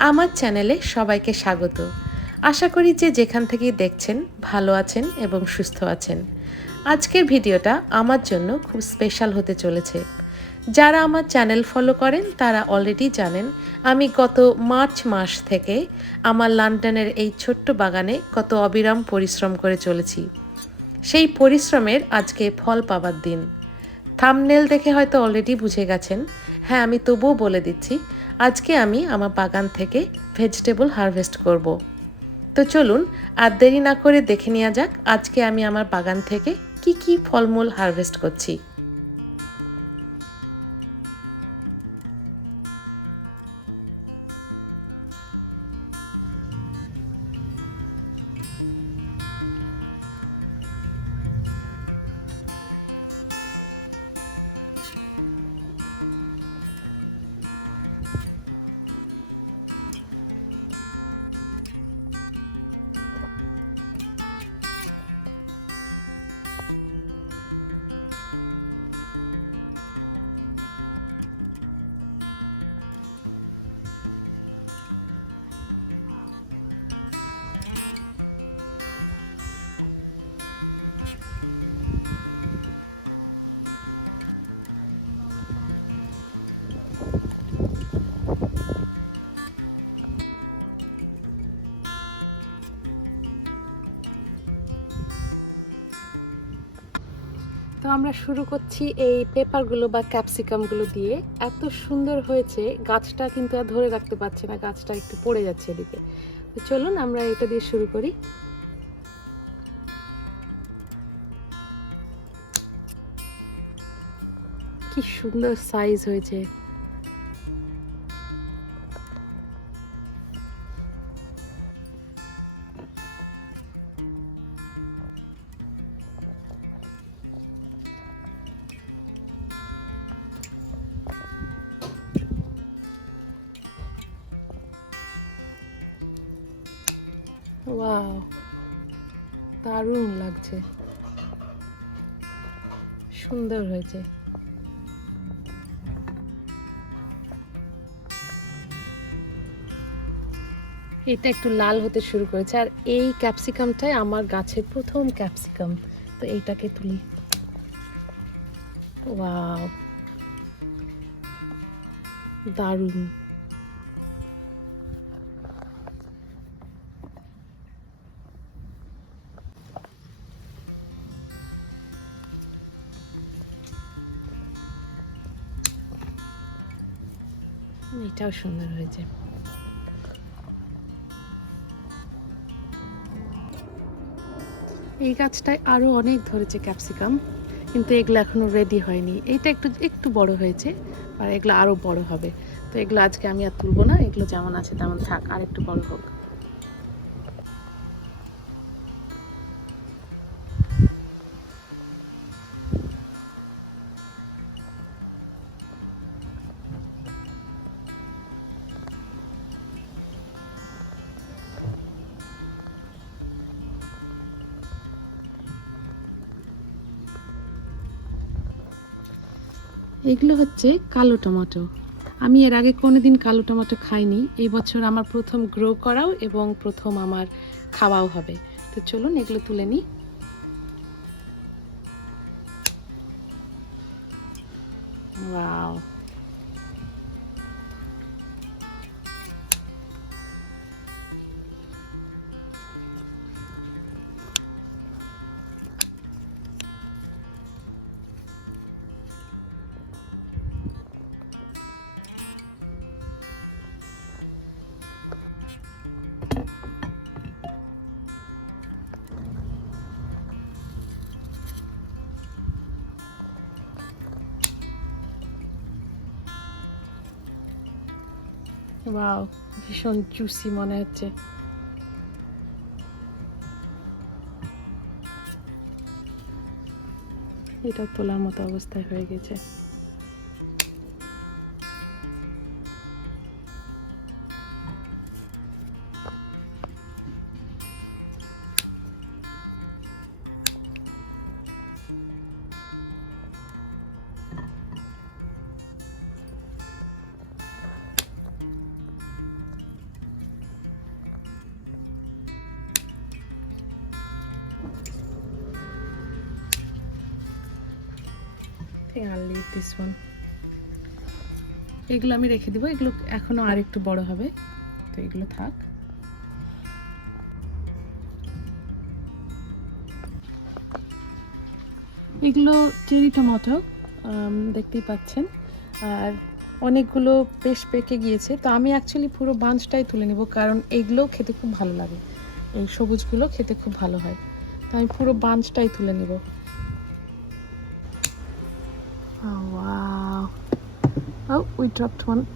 আমার চ্যানেলে সবাইকে স্বাগত। আশা করি যে যেখান থেকেই দেখছেন ভালো আছেন এবং সুস্থ আছেন। আজকের ভিডিওটা আমার জন্য খুব স্পেশাল হতে চলেছে। যারা আমার চ্যানেল ফলো করেন, তারা অলরেডি জানেন, আমি গত মার্চ মাস থেকে আমার লন্ডনের এই ছোট্ট বাগানে কত অবিরাম পরিশ্রম করে চলেছি। সেই পরিশ্রমের আজকে ফল পাবার দিন। থামনেল দেখে হয়তো অলরেডি বুঝে গেছেন। হ্যাঁ আমি তবুও বলে দিচ্ছি আজকে আমি আমার বাগান থেকে ভেজিটেবল হারভেস্ট করব। তো চলুন, আর দেরি না করে দেখে নেওয়া যাক আজকে আমি আমার বাগান থেকে কি কি ফলমূল হারভেস্ট করছি আমরা শুরু করছি এই পেপারগুলো বা ক্যাপসিকামগুলো দিয়ে। এত সুন্দর হয়েছে, গাছটা কিন্তু আর ধরে রাখতে পারছে না, গাছটা একটু পড়ে যাচ্ছে এদিকে। তো চলুন আমরা এটা দিয়ে শুরু করি। কি সুন্দর সাইজ হয়েছে। দারুণ লাগছে। সুন্দর হয়েছে। এটা একটু লাল হতে শুরু করেছে। আর এই ক্যাপসিকামটাই আমার গাছের প্রথম ক্যাপসিকাম। তো এইটাকে তুলি। দারুণ। এটাও সুন্দর হয়েছে। এই গাছটায় আরও অনেক ধরেছে ক্যাপসিকাম, কিন্তু এগুলো এখনও রেডি হয়নি। এইটা একটু একটু বড় হয়েছে, আর এগুলো আরও বড় হবে। তো এগুলো আজকে আমি আর তুলবো না, এগুলো যেমন আছে তেমন থাক, আর একটু বড় হোক। এগুলো হচ্ছে কালো টমেটো। আমি এর আগে কোনো দিন কালো টমেটো খাইনি। এই বছর আমার প্রথম গ্রো করাও এবং প্রথম আমার খাওয়াও হবে। তো চলুন এগুলো তুলে নিই। ওয়াও ওয়াও ভীষণ জুসি মনে হচ্ছে। এটা তোলার মতো অবস্থায় হয়ে গেছে। Think I'll leave this one. এগুলো আমি রেখে দিব, এগুলো এখনও আর একটু বড় হবে। তো এগুলো থাক। এগুলো চেরি টমেটো দেখতেই পাচ্ছেন। আর অনেকগুলো বেশ পেকে গিয়েছে। তো আমি অ্যাকচুয়ালি পুরো বাঞ্চটাই তুলে নেব, কারণ এগুলোও খেতে খুব ভালো লাগে। এই সবুজগুলো খেতে খুব ভালো হয়। তো আমি পুরো বাঞ্চটাই তুলে নেব। Oh, wow. Oh, we dropped one.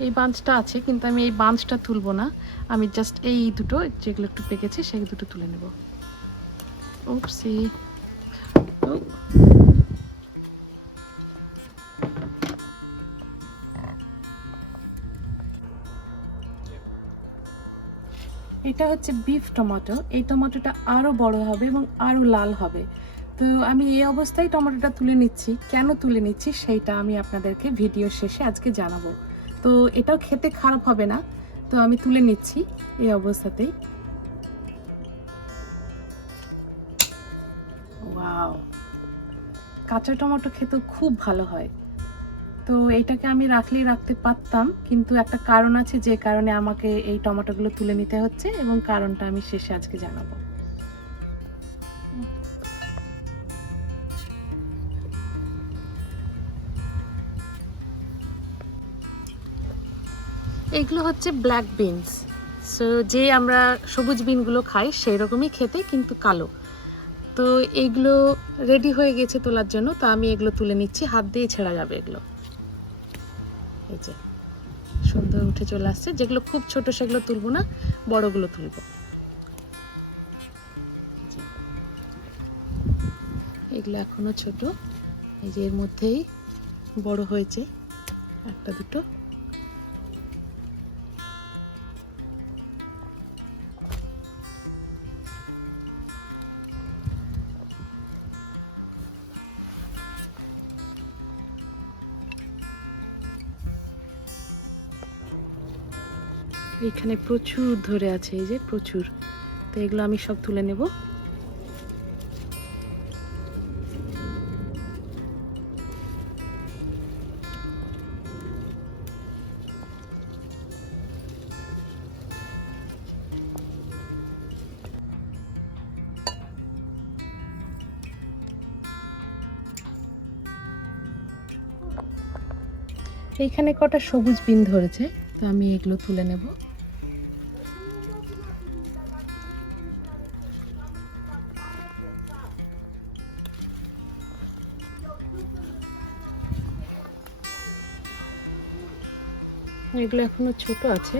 এই বাঁধটা আছে কিন্তু আমি এই বাঁধটা তুলবো না আমি জাস্ট এই দুটো যেগুলো একটু পেকেছে সেই দুটো তুলে নেব উপসি এটা হচ্ছে বিফ টমেটো এই টমেটোটা আরও বড় হবে এবং আরও লাল হবে। তো আমি এই অবস্থায় টমেটোটা তুলে নিচ্ছি। কেন তুলে নিচ্ছি সেইটা আমি আপনাদেরকে ভিডিও শেষে আজকে জানাব। তো এটাও খেতে খারাপ হবে না। তো আমি তুলে নিচ্ছি এই অবস্থাতেই। ওয়াও কাঁচা টমেটো খেতে খুব ভালো হয়। তো এইটাকে আমি রাখলেই রাখতে পারতাম, কিন্তু একটা কারণ আছে যে কারণে আমাকে এই টমেটোগুলো তুলে নিতে হচ্ছে এবং কারণটা আমি শেষে আজকে জানাব। এগুলো হচ্ছে ব্ল্যাক বিনস সো যে আমরা সবুজ বিনগুলো খাই সেই রকমই খেতে, কিন্তু কালো। তো এইগুলো রেডি হয়ে গেছে তোলার জন্য, তো আমি এগুলো তুলে নিচ্ছি, হাত দিয়ে ছেঁড়া যাবে এগুলো। এই যে সুন্দর উঠে চলে আসছে। যেগুলো খুব ছোট সেগুলো তুলবো না, বড়গুলো তুলবো। এগুলো এখনও ছোট। এই যে এর মধ্যেই বড় হয়েছে একটা দুটো। এখানে প্রচুর ধরে আছে, এই যে প্রচুর। তো এগুলো আমি সব তুলে নেব। এইখানে কটা সবুজ বিন ধরেছে, তো আমি এগুলো তুলে নেব। এগুলো এখনও ছোট আছে।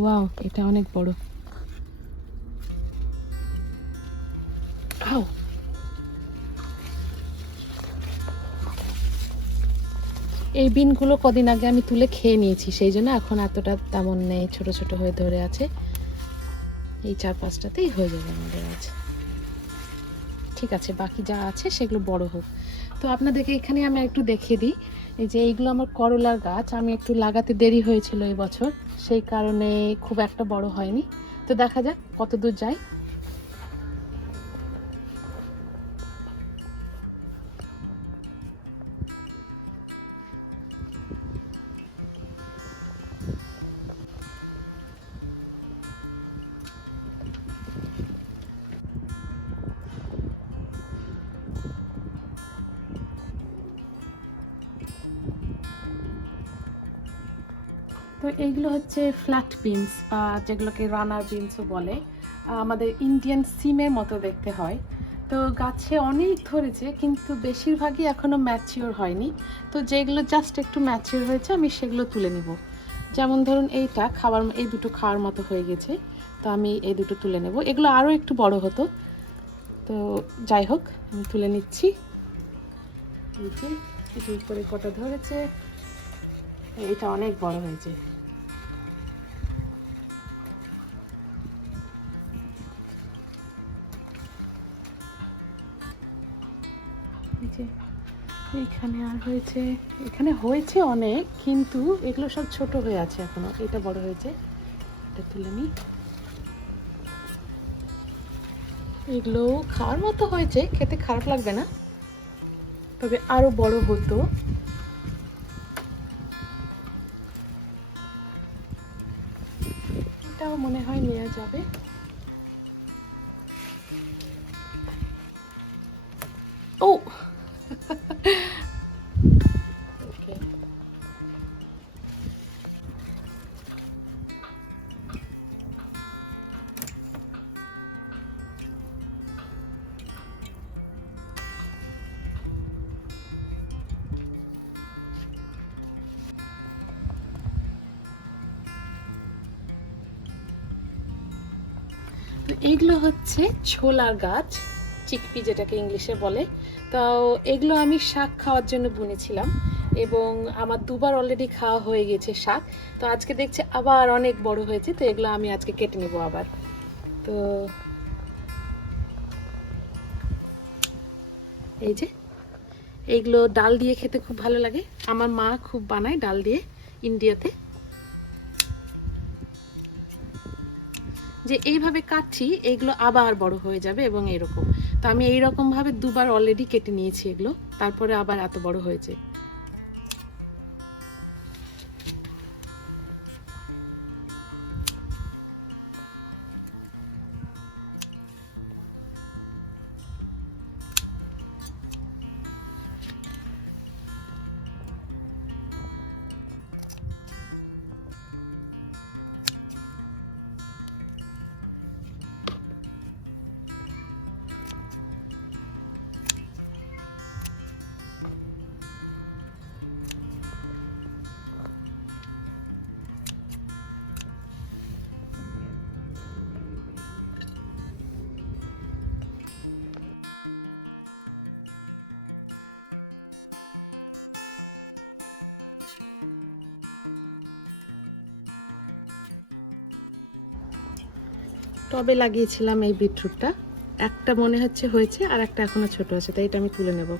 ওয়াও এটা অনেক বড়। এই বিনগুলো কদিন আগে আমি তুলে খেয়ে নিয়েছি, সেই জন্য এখন এতটা তেমন নেই, ছোট ছোট হয়ে ধরে আছে। এই চার পাঁচটাতেই হয়ে যাবে আমাদের আজ। ঠিক আছে, বাকি যা আছে সেগুলো বড় হোক। তো আপনাদেরকে এখানে আমি একটু দেখিয়ে দিই, এই যে এইগুলো আমার করলার গাছ, আমি একটু লাগাতে দেরি হয়েছিল এই বছর, সেই কারণে খুব একটা বড় হয়নি। তো দেখা যাক কত দূর যায় তো এইগুলো হচ্ছে ফ্ল্যাট বিনস বা যেগুলোকে রানার বিনসও বলে। আমাদের ইন্ডিয়ান সিমের মতো দেখতে হয়। তো গাছে অনেক ধরেছে, কিন্তু বেশিরভাগই এখনও ম্যাচিওর হয়নি। তো যেগুলো জাস্ট একটু ম্যাচিওর হয়েছে, আমি সেগুলো তুলে নিব। যেমন ধরুন এইটা, খাবার, এই দুটো খাওয়ার মতো হয়ে গেছে। তো আমি এই দুটো তুলে নেব। এগুলো আরও একটু বড় হতো। তো যাই হোক, আমি তুলে নিচ্ছি। এই যে উপরে কটা ধরেছে। এটা অনেক বড় হয়েছে। এখানে আর হয়েছে, এখানে হয়েছে অনেক, কিন্তু এগুলো সব ছোট হয়ে আছে এখনও। এটা বড় হয়েছে। এটা তুলে নি এগুলো খাওয়ার মতো হয়েছে, খেতে খারাপ লাগবে না। তবে আরও বড় হতো। এটাও মনে হয় নেওয়া যাবে। ও এইগুলো হচ্ছে ছোলার গাছ, চিকপি যেটাকে ইংলিশে বলে। তো এগুলো আমি শাক খাওয়ার জন্য বুনেছিলাম এবং আমার দুবার অলরেডি খাওয়া হয়ে গেছে শাক। তো আজকে দেখছি আবার অনেক বড় হয়েছে, তো এগুলো আমি আজকে কেটে নেব আবার। তো এই যে এইগুলো ডাল দিয়ে খেতে খুব ভালো লাগে। আমার মা খুব বানায় ডাল দিয়ে ইন্ডিয়াতে। যে এইভাবে কাটছি, এগুলো আবার বড় হয়ে যাবে এবং এরকম। তো আমি এইরকমভাবে দুবার অলরেডি কেটে নিয়েছি এগুলো, তারপরে আবার এত বড় হয়েছে। টবে লাগিয়েছিলাম এই বিটরুটটা। একটা মনে হচ্ছে হয়েছে আর একটা এখনও ছোট আছে তাই এটা আমি তুলে নেব।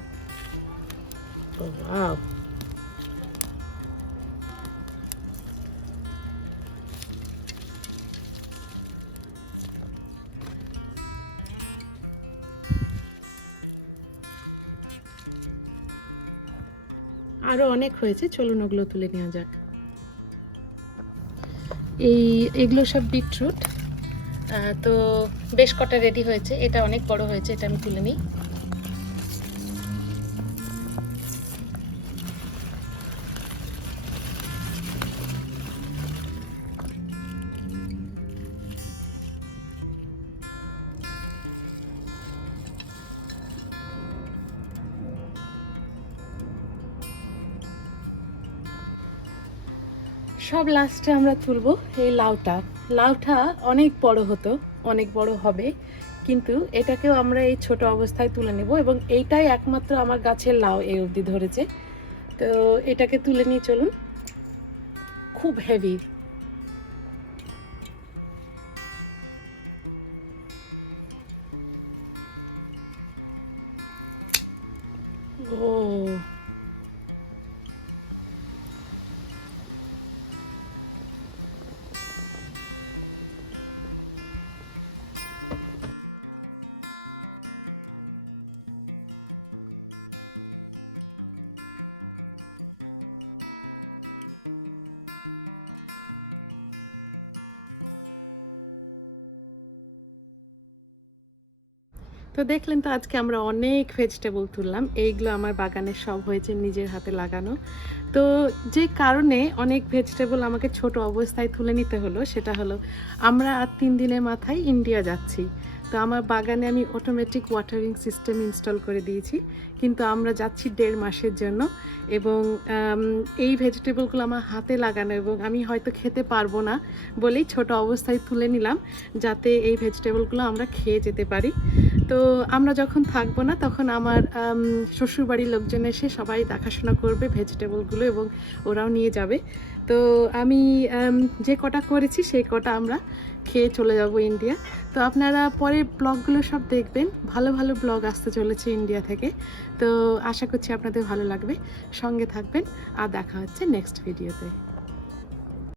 আরও অনেক হয়েছে চলুন ওগুলো তুলে নেওয়া যাক। এই এগুলো সব বিটরুট। তো বেশ কটা রেডি হয়েছে। এটা অনেক বড় হয়েছে, এটা আমি তুলে নিই। সব লাস্টে আমরা তুলবো এই লাউটা। লাউটা অনেক বড় হতো, অনেক বড় হবে। কিন্তু এটাকেও আমরা এই ছোট অবস্থায় তুলে নেব এবং এইটাই একমাত্র আমার গাছের লাউ এই অবধি ধরেছে। তো এটাকে তুলে নিয়ে চলুন। খুব হেভি ও। তো দেখলেন তো আজকে আমরা অনেক ভেজিটেবল তুললাম। এইগুলো আমার বাগানে সব হয়েছে নিজের হাতে লাগানো। তো যে কারণে অনেক ভেজিটেবল আমাকে ছোট অবস্থায় তুলে নিতে হলো, সেটা হলো আমরা আর তিন দিনের মাথায় ইন্ডিয়া যাচ্ছি। তো আমার বাগানে আমি অটোমেটিক ওয়াটারিং সিস্টেম ইনস্টল করে দিয়েছি। কিন্তু আমরা যাচ্ছি দেড় মাসের জন্য এবং এই ভেজিটেবলগুলো আমার হাতে লাগানো এবং আমি হয়তো খেতে পারব না বলেই ছোট অবস্থায় তুলে নিলাম, যাতে এই ভেজিটেবলগুলো আমরা খেয়ে যেতে পারি। তো আমরা যখন থাকব না তখন আমার আম, শ্বশুরবাড়ির লোকজন এসে সবাই দেখাশোনা করবে ভেজিটেবলগুলো এবং ওরাও নিয়ে যাবে। তো আমি যে কটা করেছি সেই কটা আমরা খেয়ে চলে যাব ইন্ডিয়া। তো আপনারা পরে ব্লগগুলো সব দেখবেন। ভালো ভালো ব্লগ আসতে চলেছে ইন্ডিয়া থেকে। তো আশা করছি আপনাদের ভালো লাগবে। সঙ্গে থাকবেন। আর দেখা হচ্ছে নেক্সট ভিডিওতে।